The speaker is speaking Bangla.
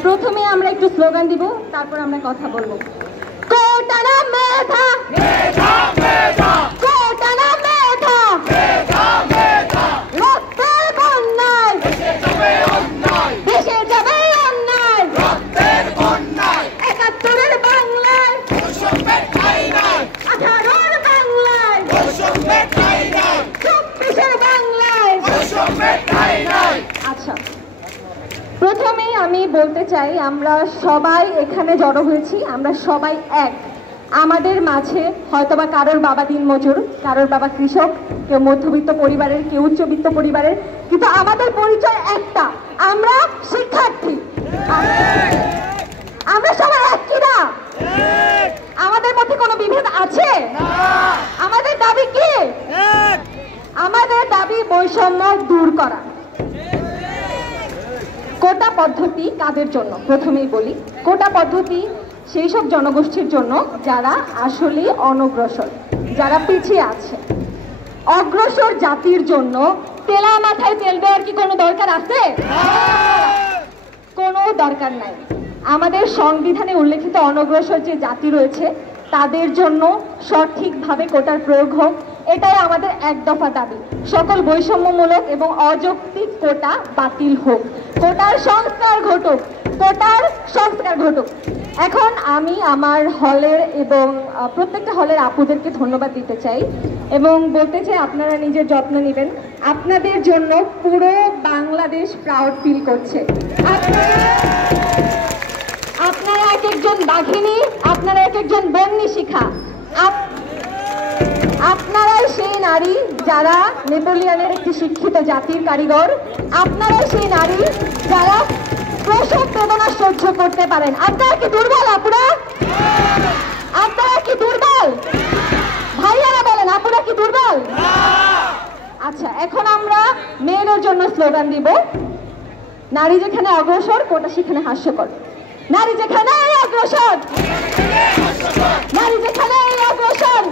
প্রথমে আমরা একটু স্লোগান দিব, তারপর আমরা কথা বলবো। কোটা না মেধা, মেধা মেধা, কোটা না মেধা, মেধা মেধা, রক্তের বন্যায় দেশে যাবে অন্যায়, দেশে যাবে অন্যায়, রক্তের বন্যায়। ৭১-এর বাংলায় বৈষম্যের ঠাঁই নাই, ১৮-র বাংলায় বৈষম্যের ঠাঁই নাই, ২৪-এর বাংলায় বৈষম্যের ঠাঁই নাই। আচ্ছা, প্রথমেই আমি বলতে চাই, আমরা সবাই এখানে জড়ো হয়েছি, আমরা সবাই এক। আমাদের মাঝে হয়তোবা কারোর বাবা দিনমজুর, কারোর বাবা কৃষক, কেউ মধ্যবিত্ত পরিবারের, কেউ উচ্চবিত্ত পরিবারের, কিন্তু আমাদের পরিচয় একটা, আমরা শিক্ষার্থী। আমরা সবাই এক কিনা? আমাদের মধ্যে কোনো বিভেদ আছে? আমাদের দাবি কি? আমাদের দাবি বৈষম্য দূর করা। কোটা পদ্ধতি কাদের জন্য? প্রথমেই বলি, কোটা পদ্ধতি সেই সব জনগোষ্ঠীর জন্য যারা আসলে অনগ্রসর, যারা পিছিয়ে আছে। অগ্রসর জাতির জন্য তেলা মাথায় তেল দেওয়ার কি কোনো দরকার আছে? কোনো দরকার নাই। আমাদের সংবিধানে উল্লেখিত অনগ্রসর যে জাতি রয়েছে তাদের জন্য সঠিকভাবে কোটার প্রয়োগ হোক, এটাই আমাদের এক দফা দাবি। সকল বৈষম্যমূলক এবং অযৌক্তিক কোটা বাতিল হোক, কোটার সংস্কার ঘটুক, কোটার সংস্কার ঘটুক। এখন আমি আমার হলের এবং প্রত্যেকটা হলের আপুদেরকে ধন্যবাদ দিতে চাই এবং বলতে চাই আপনারা নিজের যত্ন নেবেন। আপনাদের জন্য পুরো বাংলাদেশ প্রাউড ফিল করছে। আপনারা এক একজন বাঘিনী, আপনারা এক একজন বন্যী শিখা। আপনারাই সেই নারী যারা নেপোলিয়নের একটি শিক্ষিত জাতির কারিগর। আপনারাই সেই নারী যারা প্রসব বেদনা সহ্য করতে পারেন। আপনারা কি দুর্বল? আপনারা কি দুর্বল? ভাইয়ারা বলেন, আপনারা কি দুর্বল? আচ্ছা, এখন আমরা মেয়েদের জন্য স্লোগান দিব। নারী যেখানে অগ্রসর, কোটা সেখানে হাস্যকর। নারী যেখানে অগ্রসর, নারী যেখানে অগ্রসর,